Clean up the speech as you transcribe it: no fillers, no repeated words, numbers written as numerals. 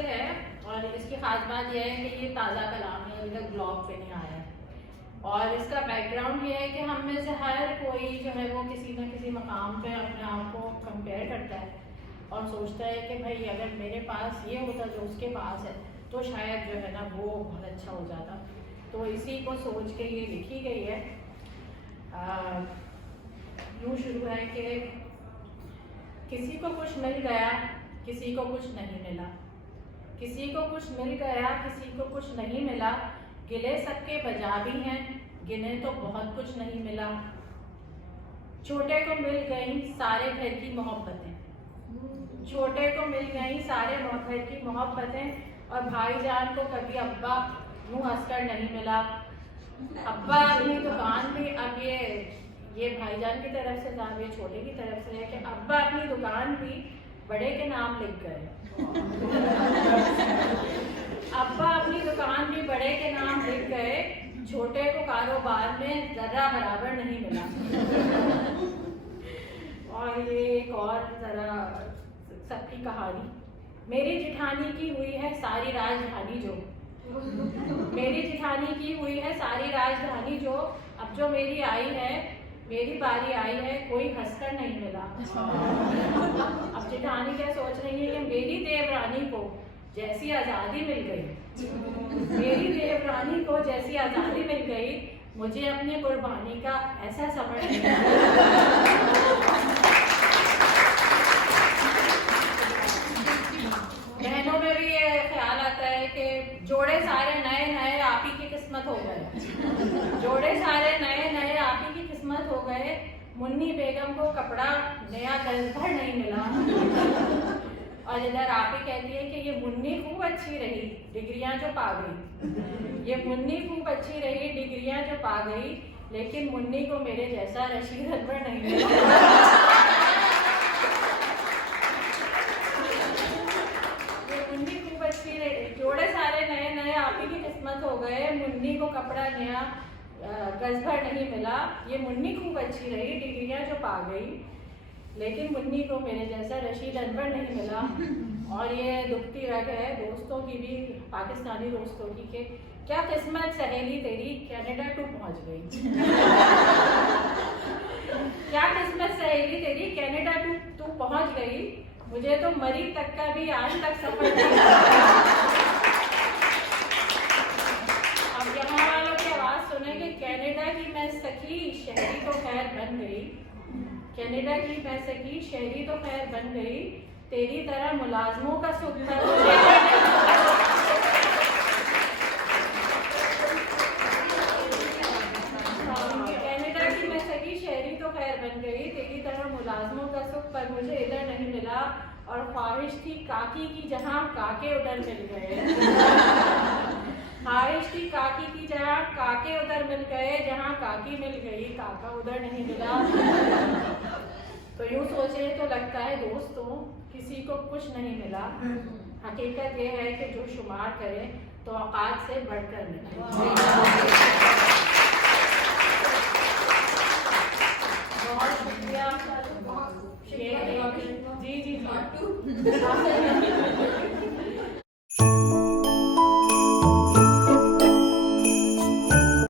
से है और इसकी खास बात यह है कि ये ताज़ा कलाम है, अभी तक ब्लॉग पे नहीं आया है। और इसका बैकग्राउंड ये है कि हम में से हर कोई जो है वो किसी न किसी मकाम पे अपने आप को कंपेयर करता है और सोचता है कि भाई अगर मेरे पास ये होता जो उसके पास है तो शायद जो है ना वो बहुत अच्छा हो जाता। तो इसी को सोच के ये लिखी गई है। यूँ शुरू है कि किसी को कुछ मिल गया, किसी को कुछ नहीं मिला, किसी को कुछ मिल गया, किसी को कुछ नहीं मिला, गिले सबके बजा भी हैं, गिने तो बहुत कुछ नहीं मिला। छोटे को मिल गई सारे घर की मोहब्बतें, छोटे को मिल गई सारे घर की मोहब्बतें, और भाईजान को कभी अब्बा मुँह हंसकर नहीं मिला। अब्बा अपनी दुकान भी, अब ये भाईजान की तरफ से था, ये छोटे की तरफ से है कि अब्बा अपनी दुकान भी बड़े के नाम लिख गए। अब्बा अपनी दुकान भी बड़े के नाम लिख गए, छोटे को कारोबार में जरा बराबर नहीं मिला। और ये एक और जरा सबकी कहानी, मेरी जिठानी की हुई है सारी राजधानी जो, मेरी जिठानी की हुई है सारी राजधानी जो, अब जो मेरी आई है, मेरी बारी आई है, कोई हंसकर नहीं मिला। अब जिठानी क्या सोच रही है कि मेरी देवरानी को जैसी आज़ादी मिल गई, मेरी देवरानी को जैसी आज़ादी मिल गई, मुझे अपनी कुर्बानी का ऐसा समझ नहीं आया। बहनों में भी ये ख्याल आता है कि जोड़े सारे नए नए आप ही की किस्मत हो गए, जोड़े सारे नए नए आप ही की किस्मत हो गए, मुन्नी बेगम को कपड़ा नया गज भर नहीं मिला। और इधर आप ही कहती है कि ये मुन्नी खूब अच्छी रही, डिग्रियां जो पा गई, ये मुन्नी खूब अच्छी रही, डिग्रियां जो पा गई, लेकिन मुन्नी को मेरे जैसा रशीद अकबर नहीं मिला। जोड़े सारे नए नए आप ही की किस्मत हो गए, मुन्नी को कपड़ा नया गज भर नहीं मिला, ये मुन्नी खूब अच्छी रही, डिग्रियां जो पा गई, लेकिन मुन्नी को मेरे जैसा रशीद अनवर नहीं मिला। और ये दुखती रग है दोस्तों की भी, पाकिस्तानी दोस्तों की, के क्या किस्मत सहेली तेरी कनाडा टू पहुंच गई। क्या किस्मत सहेली तेरी कनाडा टू पहुंच गई, मुझे तो मरी तक का भी आज तक सफर नहीं। अब यहाँ वालों की आवाज सुने कि कनाडा की मैं सखी शहरी तो खैर बन गई, कनाडा की मैं सखी शहरी तो खैर बन गई, तेरी तरह मुलाजमों का सुख था कनाडा की मैं सखी शहरी तो खैर बन गई, तेरी तरह मुलाजमों का सुख पर मुझे इधर नहीं मिला, और ख्वाहिश थी काकी की जहाँ काके उधर मिल गए। ख्वाहिश थी काकी की जहाँ काके उधर मिल गए, जहाँ काकी मिल गई काका उधर नहीं मिला। तो यूँ सोचे तो लगता है दोस्तों किसी को कुछ नहीं मिला, हकीकत ये है कि जो शुमार करे तो औकात से बढ़कर मिले। बहुत शुक्रिया। जी जी जी